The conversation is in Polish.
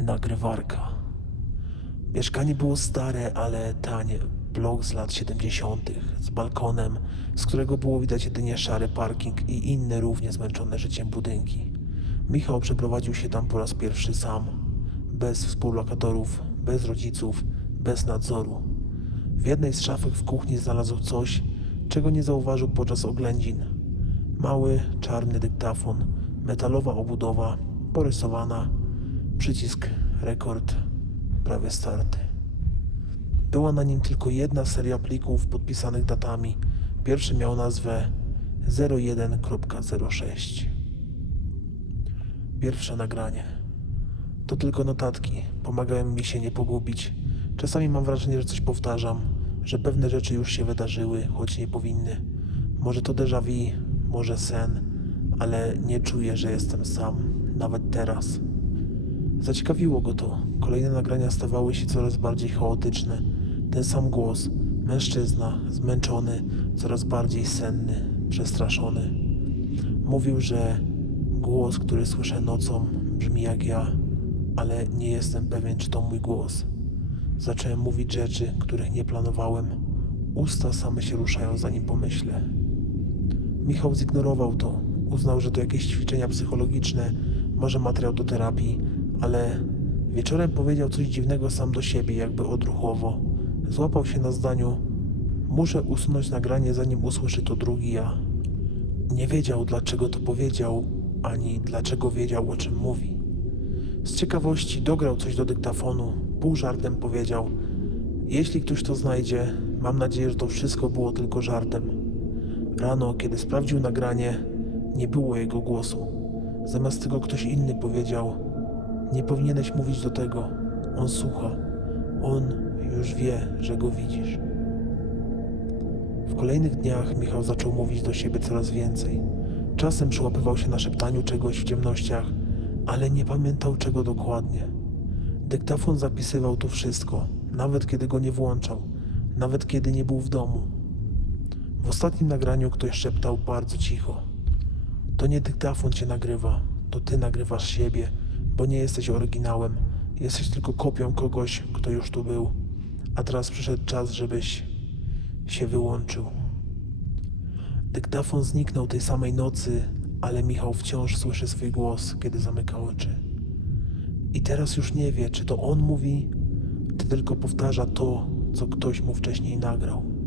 Nagrywarka. Mieszkanie było stare, ale tanie. Blok z lat 70., z balkonem, z którego było widać jedynie szary parking i inne równie zmęczone życiem budynki. Michał przeprowadził się tam po raz pierwszy sam, bez współlokatorów, bez rodziców, bez nadzoru. W jednej z szafek w kuchni znalazł coś, czego nie zauważył podczas oględzin. Mały, czarny dyktafon, metalowa obudowa, porysowana, przycisk rekord, prawie starty. Była na nim tylko jedna seria plików podpisanych datami. Pierwszy miał nazwę 01.06. Pierwsze nagranie. To tylko notatki, pomagają mi się nie pogubić. Czasami mam wrażenie, że coś powtarzam, że pewne rzeczy już się wydarzyły, choć nie powinny. Może to déjà vu, może sen, ale nie czuję, że jestem sam, nawet teraz. Zaciekawiło go to. Kolejne nagrania stawały się coraz bardziej chaotyczne. Ten sam głos, mężczyzna, zmęczony, coraz bardziej senny, przestraszony. Mówił, że głos, który słyszę nocą, brzmi jak ja, ale nie jestem pewien, czy to mój głos. Zacząłem mówić rzeczy, których nie planowałem. Usta same się ruszają, zanim pomyślę. Michał zignorował to. Uznał, że to jakieś ćwiczenia psychologiczne, może materiał do terapii, ale wieczorem powiedział coś dziwnego sam do siebie, jakby odruchowo. Złapał się na zdaniu: Muszę usunąć nagranie, zanim usłyszy to drugi ja. Nie wiedział, dlaczego to powiedział, ani dlaczego wiedział, o czym mówi. Z ciekawości dograł coś do dyktafonu, pół żartem powiedział: Jeśli ktoś to znajdzie, mam nadzieję, że to wszystko było tylko żartem. Rano, kiedy sprawdził nagranie, nie było jego głosu. Zamiast tego ktoś inny powiedział: Nie powinieneś mówić do tego. On słucha. On już wie, że go widzisz. W kolejnych dniach Michał zaczął mówić do siebie coraz więcej. Czasem przyłapywał się na szeptaniu czegoś w ciemnościach, ale nie pamiętał czego dokładnie. Dyktafon zapisywał to wszystko, nawet kiedy go nie włączał, nawet kiedy nie był w domu. W ostatnim nagraniu ktoś szeptał bardzo cicho. To nie dyktafon cię nagrywa, to ty nagrywasz siebie, bo nie jesteś oryginałem. Jesteś tylko kopią kogoś, kto już tu był. A teraz przyszedł czas, żebyś się wyłączył. Dyktafon zniknął tej samej nocy, ale Michał wciąż słyszy swój głos, kiedy zamyka oczy. I teraz już nie wie, czy to on mówi, czy tylko powtarza to, co ktoś mu wcześniej nagrał.